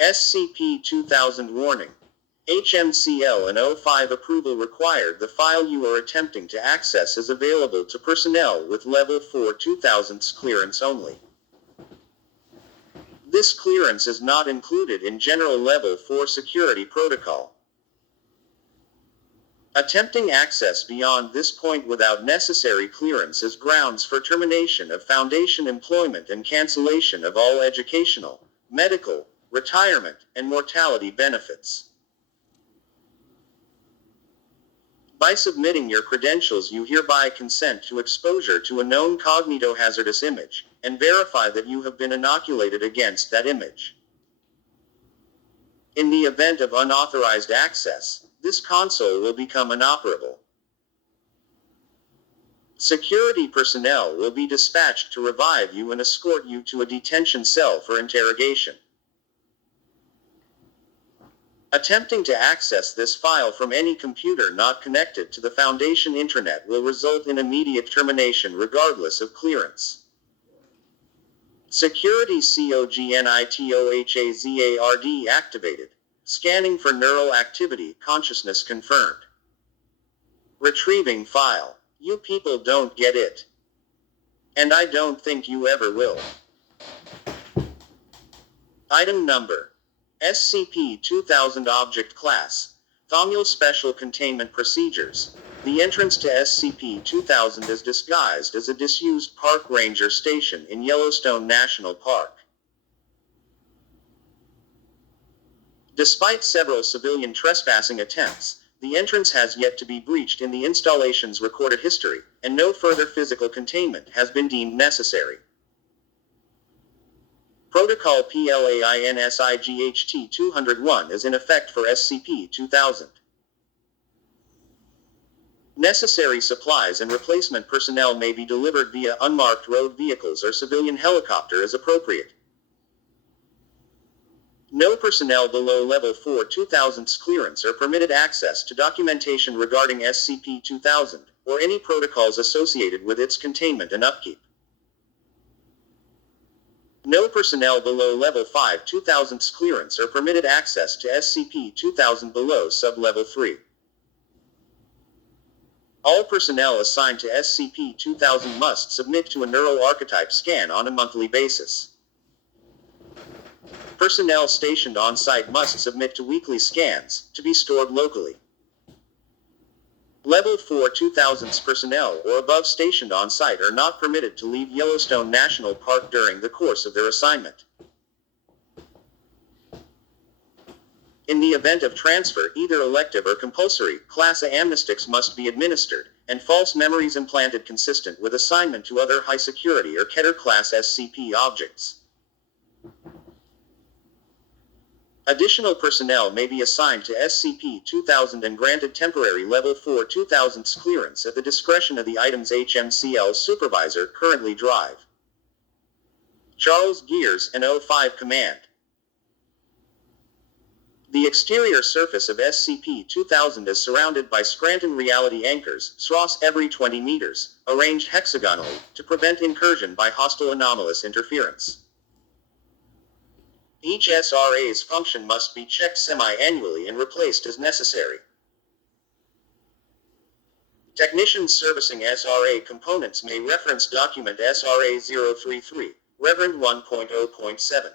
SCP-2000 Warning. HMCL and O5 approval required. The file you are attempting to access is available to personnel with Level 4 2000's clearance only. This clearance is not included in General Level 4 Security Protocol. Attempting access beyond this point without necessary clearance is grounds for termination of Foundation employment and cancellation of all educational, medical, retirement, and mortality benefits. By submitting your credentials, you hereby consent to exposure to a known cognitohazardous image, and verify that you have been inoculated against that image. In the event of unauthorized access, this console will become inoperable. Security personnel will be dispatched to revive you and escort you to a detention cell for interrogation. Attempting to access this file from any computer not connected to the Foundation Internet will result in immediate termination regardless of clearance. Security COGNITOHAZARD activated. Scanning for neural activity. Consciousness confirmed. Retrieving file. You people don't get it. And I don't think you ever will. Item number. SCP-2000 Object Class. Thomule Special Containment Procedures. The entrance to SCP-2000 is disguised as a disused park ranger station in Yellowstone National Park. Despite several civilian trespassing attempts, the entrance has yet to be breached in the installation's recorded history, and no further physical containment has been deemed necessary. Protocol PLAINSIGHT-201 is in effect for SCP-2000. Necessary supplies and replacement personnel may be delivered via unmarked road vehicles or civilian helicopter as appropriate. No personnel below Level 4 2000's clearance are permitted access to documentation regarding SCP-2000, or any protocols associated with its containment and upkeep. No personnel below Level 5 2000's clearance are permitted access to SCP-2000 below Sub-Level 3. All personnel assigned to SCP-2000 must submit to a neural archetype scan on a monthly basis. Personnel stationed on-site must submit to weekly scans, to be stored locally. Level 4 2000's personnel or above stationed on-site are not permitted to leave Yellowstone National Park during the course of their assignment. In the event of transfer, either elective or compulsory, Class A amnestics must be administered, and false memories implanted consistent with assignment to other high-security or Keter Class SCP objects. Additional personnel may be assigned to SCP-2000 and granted temporary Level 4 2000's clearance at the discretion of the item's HMCL supervisor. Currently Drive. Charles Gears and O5 Command. The exterior surface of SCP-2000 is surrounded by Scranton Reality Anchors, SRAS, every 20 meters, arranged hexagonally, to prevent incursion by hostile anomalous interference. Each SRA's function must be checked semi-annually and replaced as necessary. Technicians servicing SRA components may reference document SRA 033, Reverend 1.0.7.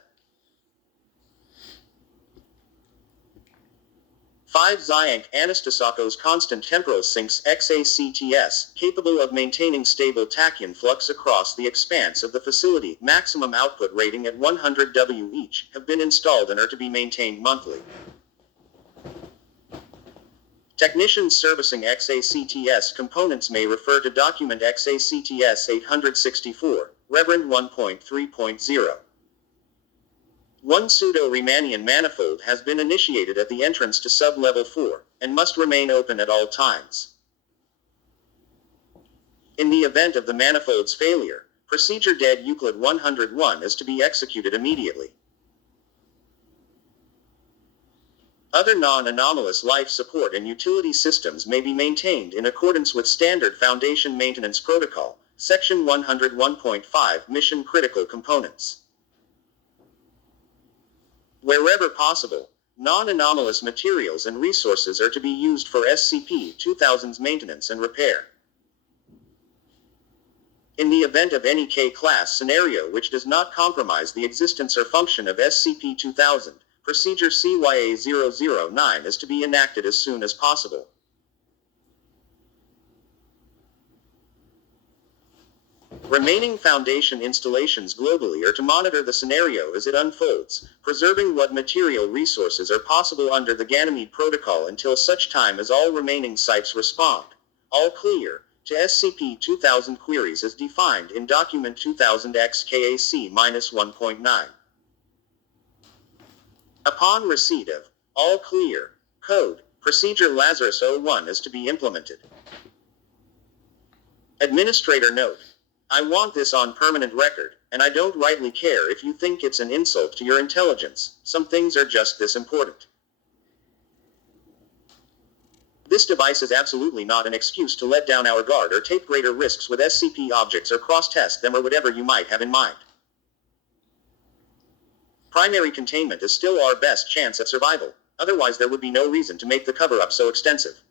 5 Xiank Anastasakos Constant Temporal Sinks XACTS, capable of maintaining stable tachyon flux across the expanse of the facility, maximum output rating at 100 W each, have been installed and are to be maintained monthly. Technicians servicing XACTS components may refer to document XACTS 864, Reverend 1.3.0. One pseudo-Riemannian manifold has been initiated at the entrance to Sub-Level 4, and must remain open at all times. In the event of the manifold's failure, procedure Dead Euclid 101 is to be executed immediately. Other non-anomalous life support and utility systems may be maintained in accordance with Standard Foundation Maintenance Protocol, Section 101.5 Mission Critical Components. Wherever possible, non-anomalous materials and resources are to be used for SCP-2000's maintenance and repair. In the event of any K-class scenario which does not compromise the existence or function of SCP-2000, Procedure CYA-009 is to be enacted as soon as possible. Remaining Foundation installations globally are to monitor the scenario as it unfolds, preserving what material resources are possible under the Ganymede Protocol until such time as all remaining sites respond. All clear to SCP-2000 queries as defined in Document 2000-XKAC-1.9. Upon receipt of all clear code, Procedure Lazarus 01 is to be implemented. Administrator note: I want this on permanent record, and I don't rightly care if you think it's an insult to your intelligence. Some things are just this important. This device is absolutely not an excuse to let down our guard or take greater risks with SCP objects or cross-test them or whatever you might have in mind. Primary containment is still our best chance at survival, otherwise there would be no reason to make the cover-up so extensive.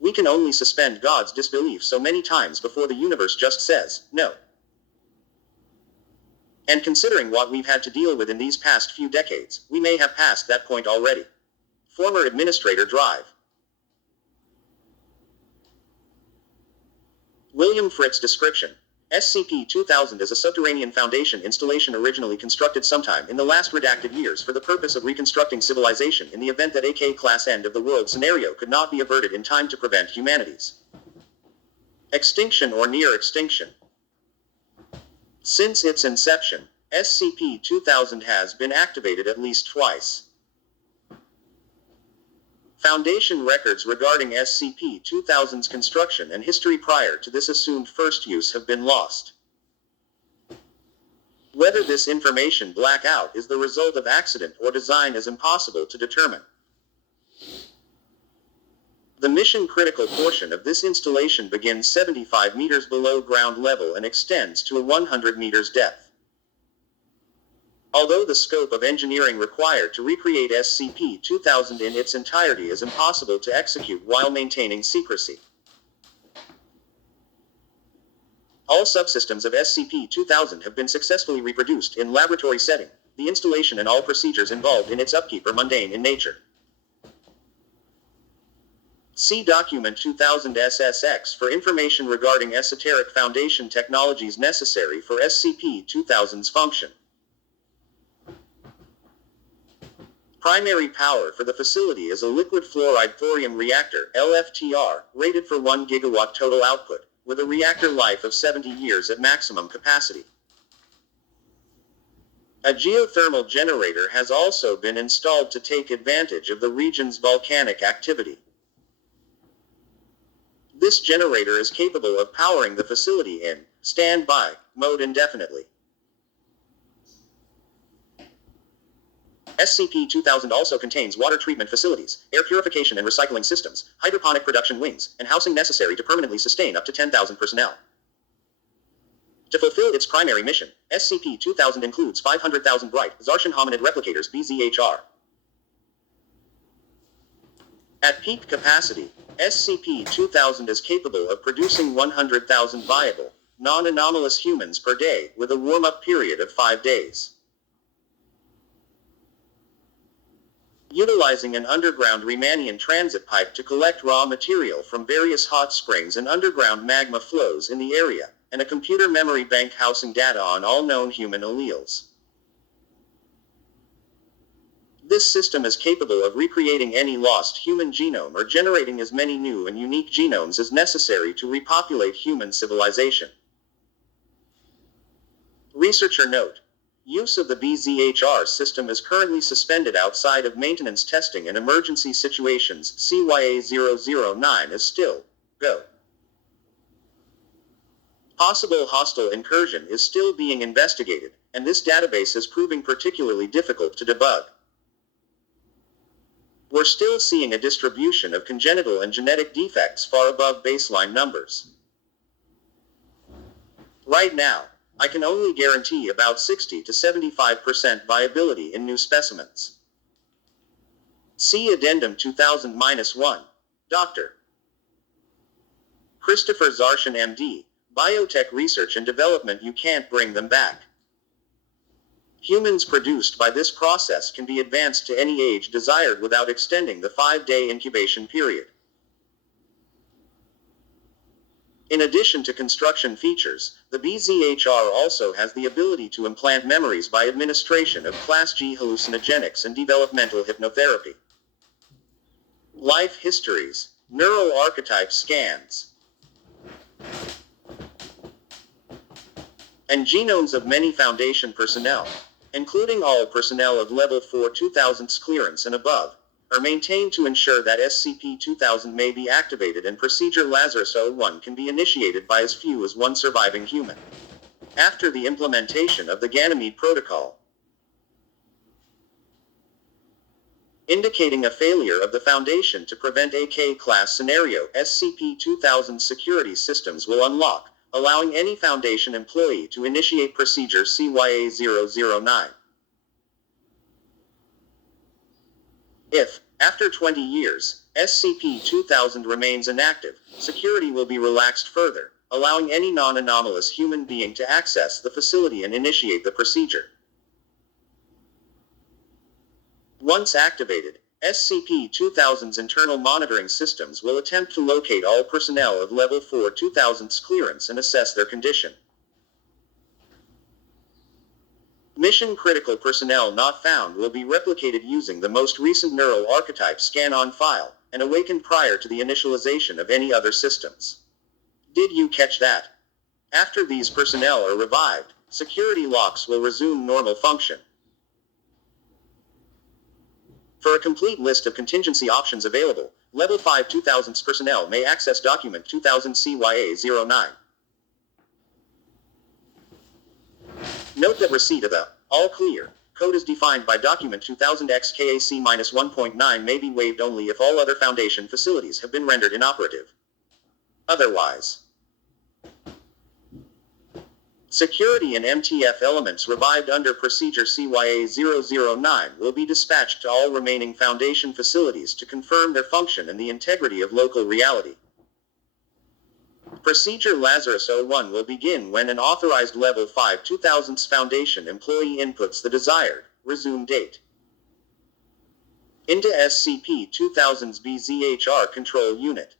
We can only suspend God's disbelief so many times before the universe just says, no. And considering what we've had to deal with in these past few decades, we may have passed that point already. Former Administrator Drive. William Fritz description: SCP-2000 is a subterranean Foundation installation originally constructed sometime in the last redacted years for the purpose of reconstructing civilization in the event that a K-class end of the world scenario could not be averted in time to prevent humanity's extinction or near extinction. Since its inception, SCP-2000 has been activated at least twice. Foundation records regarding SCP-2000's construction and history prior to this assumed first use have been lost. Whether this information blackout is the result of accident or design is impossible to determine. The mission-critical portion of this installation begins 75 meters below ground level and extends to a 100 meters depth. Although the scope of engineering required to recreate SCP-2000 in its entirety is impossible to execute while maintaining secrecy. All subsystems of SCP-2000 have been successfully reproduced in laboratory setting. The installation and all procedures involved in its upkeep are mundane in nature. See Document 2000 SSX for information regarding esoteric Foundation technologies necessary for SCP-2000's function. Primary power for the facility is a liquid fluoride thorium reactor, LFTR, rated for 1 gigawatt total output, with a reactor life of 70 years at maximum capacity. A geothermal generator has also been installed to take advantage of the region's volcanic activity. This generator is capable of powering the facility in standby mode indefinitely. SCP-2000 also contains water treatment facilities, air purification and recycling systems, hydroponic production wings, and housing necessary to permanently sustain up to 10,000 personnel. To fulfill its primary mission, SCP-2000 includes 500,000 bright, Zarshan hominid replicators BZHR. At peak capacity, SCP-2000 is capable of producing 100,000 viable, non-anomalous humans per day, with a warm-up period of 5 days. Utilizing an underground Riemannian transit pipe to collect raw material from various hot springs and underground magma flows in the area, and a computer memory bank housing data on all known human alleles. This system is capable of recreating any lost human genome or generating as many new and unique genomes as necessary to repopulate human civilization. Researcher note: use of the BZHR system is currently suspended outside of maintenance testing and emergency situations. CYA-009 is still go. Possible hostile incursion is still being investigated, and this database is proving particularly difficult to debug. We're still seeing a distribution of congenital and genetic defects far above baseline numbers. Right now, I can only guarantee about 60 to 75% viability in new specimens. See Addendum 2000-1. Dr. Christopher Zarshan MD, Biotech Research and Development. You can't bring them back. Humans produced by this process can be advanced to any age desired without extending the 5-day incubation period. In addition to construction features, the BZHR also has the ability to implant memories by administration of Class G hallucinogenics and developmental hypnotherapy. Life histories, neural archetype scans, and genomes of many Foundation personnel, including all personnel of Level 4 2000's clearance and above, are maintained to ensure that SCP-2000 may be activated and Procedure Lazarus-01 can be initiated by as few as one surviving human. After the implementation of the Ganymede Protocol, indicating a failure of the Foundation to prevent a K-class scenario, SCP-2000 security systems will unlock, allowing any Foundation employee to initiate Procedure CYA-009. If, after 20 years, SCP-2000 remains inactive, security will be relaxed further, allowing any non-anomalous human being to access the facility and initiate the procedure. Once activated, SCP-2000's internal monitoring systems will attempt to locate all personnel of Level 4 2000's clearance and assess their condition. Mission-critical personnel not found will be replicated using the most recent neural archetype scan on file, and awakened prior to the initialization of any other systems. Did you catch that? After these personnel are revived, security locks will resume normal function. For a complete list of contingency options available, Level 5 2000's personnel may access Document 2000 CYA-09. Note that receipt of the all clear code as defined by Document 2000 XKAC-1.9 may be waived only if all other Foundation facilities have been rendered inoperative. Otherwise, security and MTF elements revived under Procedure CYA-009 will be dispatched to all remaining Foundation facilities to confirm their function and the integrity of local reality. Procedure Lazarus-01 will begin when an authorized Level 5 2000's Foundation employee inputs the desired resume date into SCP-2000's BZHR control unit.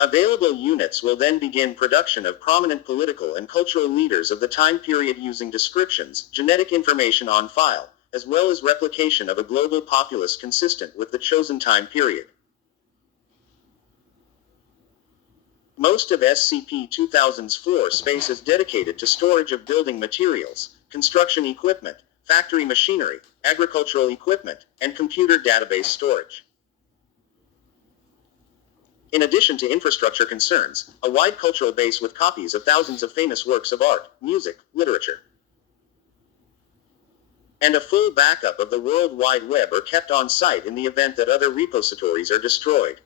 Available units will then begin production of prominent political and cultural leaders of the time period using descriptions, genetic information on file, as well as replication of a global populace consistent with the chosen time period. Most of SCP-2000's floor space is dedicated to storage of building materials, construction equipment, factory machinery, agricultural equipment, and computer database storage. In addition to infrastructure concerns, a wide cultural base with copies of thousands of famous works of art, music, literature, and a full backup of the World Wide Web are kept on site in the event that other repositories are destroyed.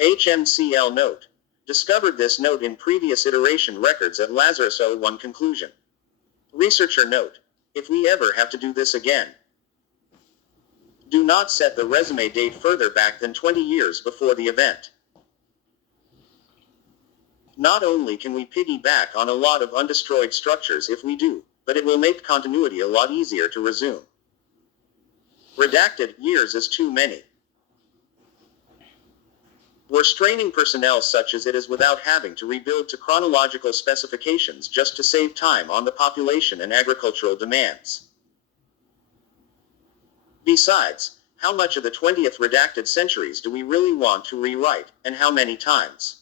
HMCL Note. Discovered this note in previous iteration records at Lazarus-01 conclusion. Researcher Note. If we ever have to do this again, do not set the resume date further back than 20 years before the event. Not only can we piggyback on a lot of undestroyed structures if we do, but it will make continuity a lot easier to resume. Redacted, years is too many. We're straining personnel such as it is without having to rebuild to chronological specifications just to save time on the population and agricultural demands. Besides, how much of the 20th redacted centuries do we really want to rewrite, and how many times?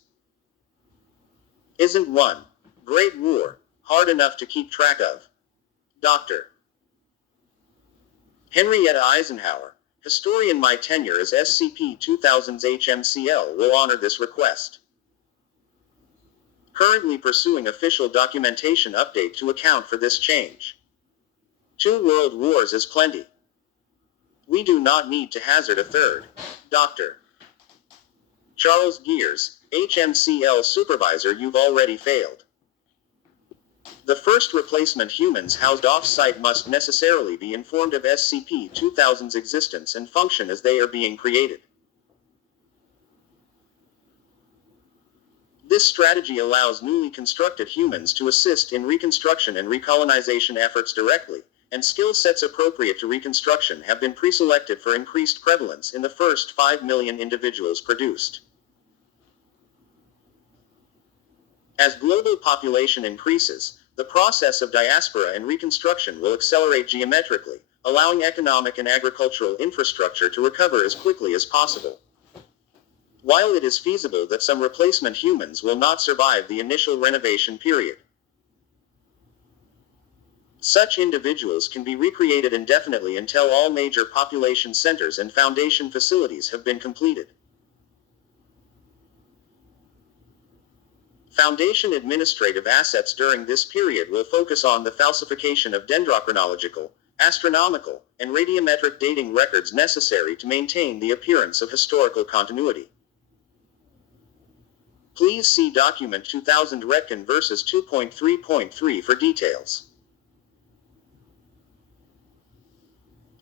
Isn't one Great War hard enough to keep track of? Dr. Henrietta Eisenhower, historian. My tenure as SCP-2000's HMCL will honor this request. Currently pursuing official documentation update to account for this change. 2 world wars is plenty. We do not need to hazard a third. Dr. Charles Gears, HMCL Supervisor, you've already failed. The first replacement humans housed off-site must necessarily be informed of SCP-2000's existence and function as they are being created. This strategy allows newly constructed humans to assist in reconstruction and recolonization efforts directly, and skill sets appropriate to reconstruction have been pre-selected for increased prevalence in the first 5 million individuals produced. As global population increases, the process of diaspora and reconstruction will accelerate geometrically, allowing economic and agricultural infrastructure to recover as quickly as possible. While it is feasible that some replacement humans will not survive the initial renovation period, such individuals can be recreated indefinitely until all major population centers and Foundation facilities have been completed. Foundation administrative assets during this period will focus on the falsification of dendrochronological, astronomical, and radiometric dating records necessary to maintain the appearance of historical continuity. Please see Document 2000 Retcon vs 2.3.3 for details.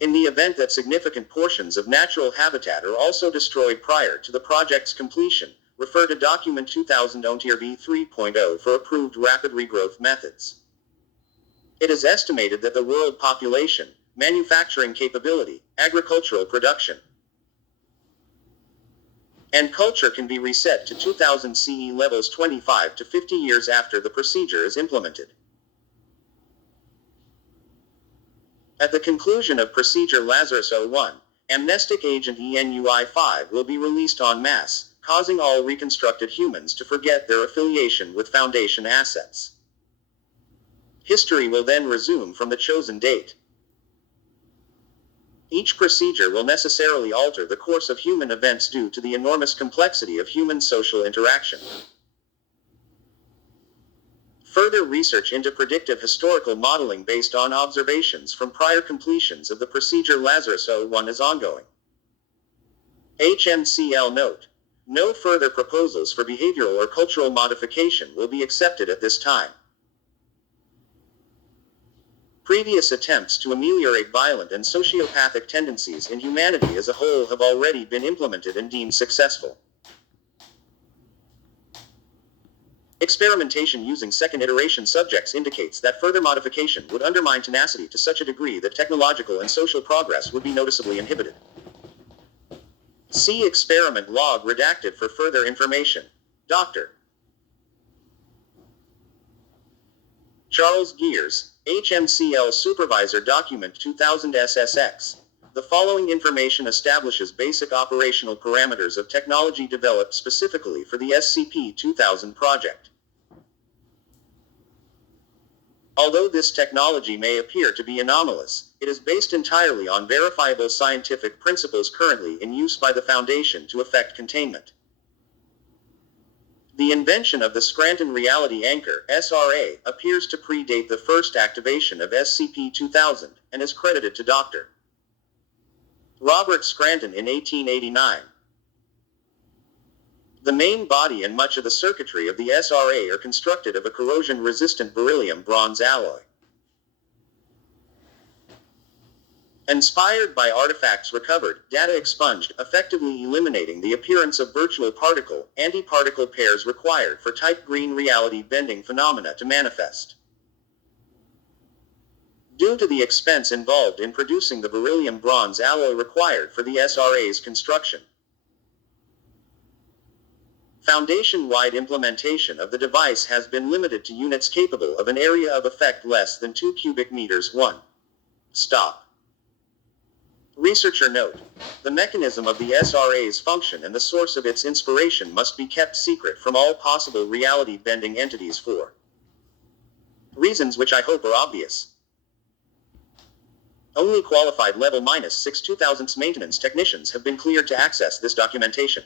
In the event that significant portions of natural habitat are also destroyed prior to the project's completion, refer to Document 2000 ONTIR-V 3.0 for approved rapid regrowth methods. It is estimated that the world population, manufacturing capability, agricultural production, and culture can be reset to 2000 CE levels 25 to 50 years after the procedure is implemented. At the conclusion of Procedure Lazarus 01, amnestic agent ENUI-5 will be released en masse, causing all reconstructed humans to forget their affiliation with Foundation assets. History will then resume from the chosen date. Each procedure will necessarily alter the course of human events due to the enormous complexity of human social interaction. Further research into predictive historical modeling based on observations from prior completions of the Procedure Lazarus 01 is ongoing. HMCL note: no further proposals for behavioral or cultural modification will be accepted at this time. Previous attempts to ameliorate violent and sociopathic tendencies in humanity as a whole have already been implemented and deemed successful. Experimentation using second iteration subjects indicates that further modification would undermine tenacity to such a degree that technological and social progress would be noticeably inhibited. See experiment log redacted for further information. Dr. Charles Gears, HMCL Supervisor, Document 2000 SSX. The following information establishes basic operational parameters of technology developed specifically for the SCP-2000 project. Although this technology may appear to be anomalous, it is based entirely on verifiable scientific principles currently in use by the Foundation to effect containment. The invention of the Scranton Reality Anchor, SRA, appears to predate the first activation of SCP-2000, and is credited to Dr. Robert Scranton in 1889. The main body and much of the circuitry of the SRA are constructed of a corrosion-resistant beryllium-bronze alloy. Inspired by artifacts recovered, data expunged, effectively eliminating the appearance of virtual particle-antiparticle pairs required for type green reality bending phenomena to manifest. Due to the expense involved in producing the beryllium-bronze alloy required for the SRA's construction, Foundation-wide implementation of the device has been limited to units capable of an area of effect less than 2 cubic meters. 1. Stop. Researcher note: the mechanism of the SRA's function and the source of its inspiration must be kept secret from all possible reality-bending entities for reasons which I hope are obvious. Only qualified Level -6 2000's maintenance technicians have been cleared to access this documentation.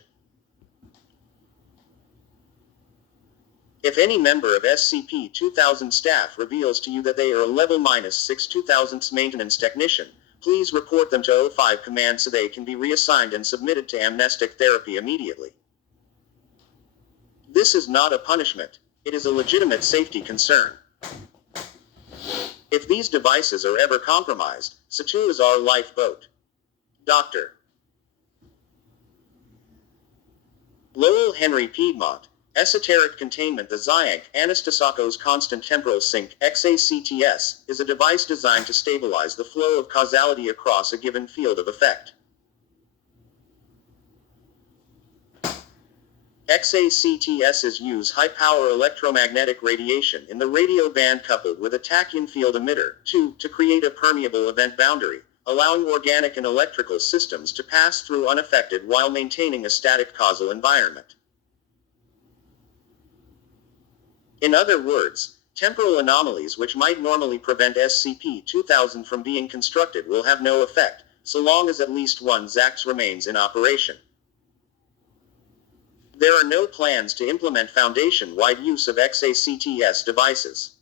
If any member of SCP-2000 staff reveals to you that they are a Level -6 2000's maintenance technician, please report them to O5 Command so they can be reassigned and submitted to amnestic therapy immediately. This is not a punishment. It is a legitimate safety concern. If these devices are ever compromised, Satu is our lifeboat. Dr. Lowell Henry Piedmont, Esoteric Containment. The Xiank Anastasako's Constant Temporal Sink XACTS is a device designed to stabilize the flow of causality across a given field of effect. XACTSs use high-power electromagnetic radiation in the radio band coupled with a tachyon field emitter, to create a permeable event boundary, allowing organic and electrical systems to pass through unaffected while maintaining a static causal environment. In other words, temporal anomalies which might normally prevent SCP-2000 from being constructed will have no effect, so long as at least one XACTS remains in operation. There are no plans to implement Foundation-wide use of XACTS devices.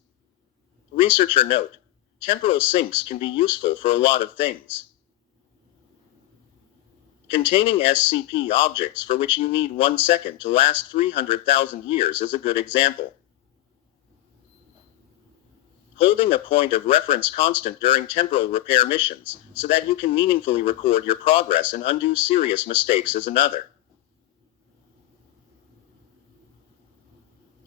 Researcher note: temporal sinks can be useful for a lot of things. Containing SCP objects for which you need 1 second to last 300,000 years is a good example. Holding a point of reference constant during temporal repair missions, so that you can meaningfully record your progress and undo serious mistakes is another.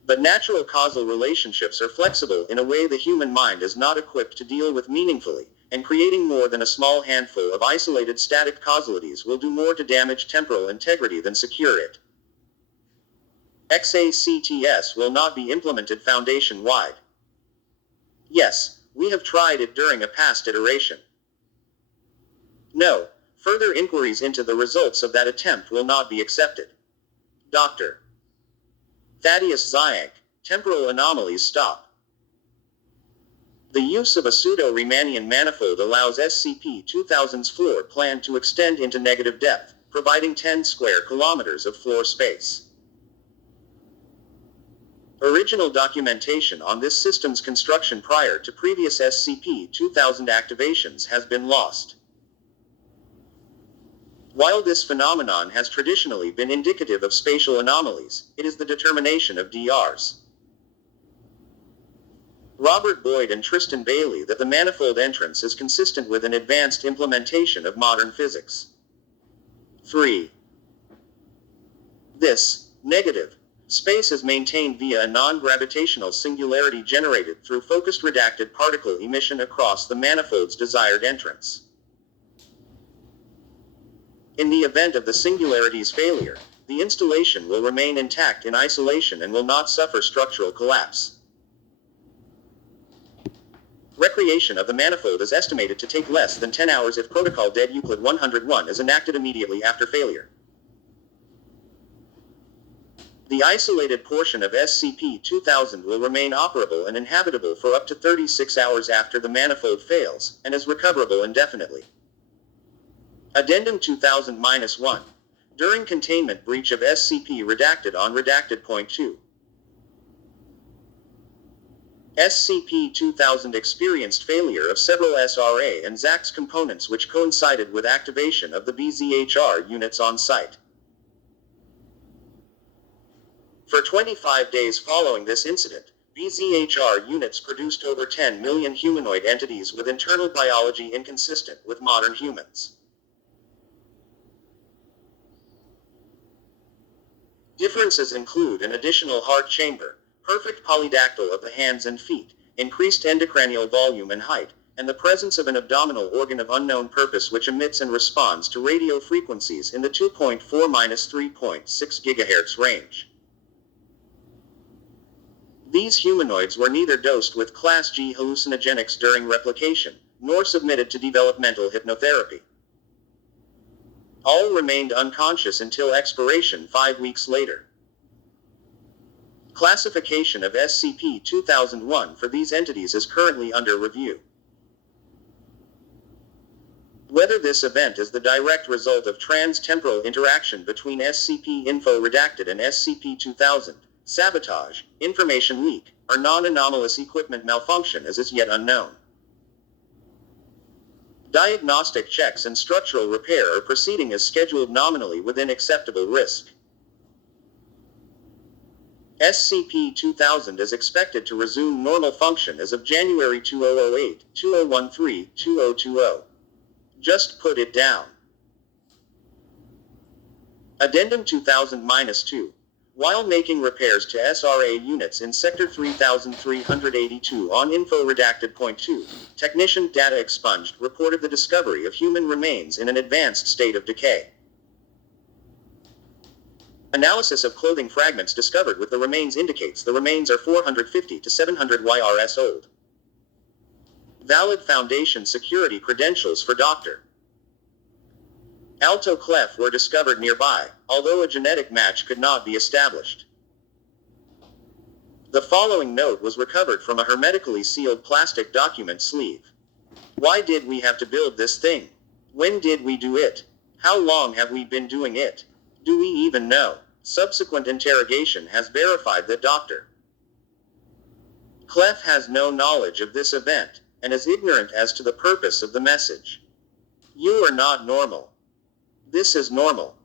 But natural causal relationships are flexible in a way the human mind is not equipped to deal with meaningfully, and creating more than a small handful of isolated static causalities will do more to damage temporal integrity than secure it. XACTS will not be implemented Foundation-wide. Yes, we have tried it during a past iteration. No, further inquiries into the results of that attempt will not be accepted. Dr. Thaddeus Xiank, temporal anomalies stop. The use of a pseudo-Riemannian manifold allows SCP-2000's floor plan to extend into negative depth, providing 10 square kilometers of floor space. Original documentation on this system's construction prior to previous SCP-2000 activations has been lost. While this phenomenon has traditionally been indicative of spatial anomalies, it is the determination of Drs. Robert Boyd and Tristan Bailey that the manifold entrance is consistent with an advanced implementation of modern physics. 3. This negative space is maintained via a non-gravitational singularity generated through focused redacted particle emission across the manifold's desired entrance. In the event of the singularity's failure, the installation will remain intact in isolation and will not suffer structural collapse. Recreation of the manifold is estimated to take less than 10 hours if Protocol Dead Euclid 101 is enacted immediately after failure. The isolated portion of SCP-2000 will remain operable and inhabitable for up to 36 hours after the manifold fails, and is recoverable indefinitely. Addendum 2000-1. During containment breach of SCP redacted on redacted point 2. SCP-2000 experienced failure of several SRA and XACTS components which coincided with activation of the BZHR units on site. For 25 days following this incident, BZHR units produced over 10 million humanoid entities with internal biology inconsistent with modern humans. Differences include an additional heart chamber, perfect polydactyl of the hands and feet, increased endocranial volume and height, and the presence of an abdominal organ of unknown purpose which emits and responds to radio frequencies in the 2.4-3.6 GHz range. These humanoids were neither dosed with Class G hallucinogenics during replication, nor submitted to developmental hypnotherapy. All remained unconscious until expiration 5 weeks later. Classification of SCP-2001 for these entities is currently under review. Whether this event is the direct result of trans-temporal interaction between SCP-Info Redacted and SCP-2000, sabotage, information leak, or non-anomalous equipment malfunction is as yet unknown. Diagnostic checks and structural repair are proceeding as scheduled nominally within acceptable risk. SCP-2000 is expected to resume normal function as of January 2008, 2013, 2020. Just put it down. Addendum 2000-2. While making repairs to SRA units in Sector 3382 on Info Redacted .2, technician Data Expunged reported the discovery of human remains in an advanced state of decay. Analysis of clothing fragments discovered with the remains indicates the remains are 450 to 700 YRS old. Valid Foundation security credentials for Dr. Alto Clef were discovered nearby, although a genetic match could not be established. The following note was recovered from a hermetically sealed plastic document sleeve. Why did we have to build this thing? When did we do it? How long have we been doing it? Do we even know? Subsequent interrogation has verified that Dr. Clef has no knowledge of this event, and is ignorant as to the purpose of the message. You are not normal. This is normal.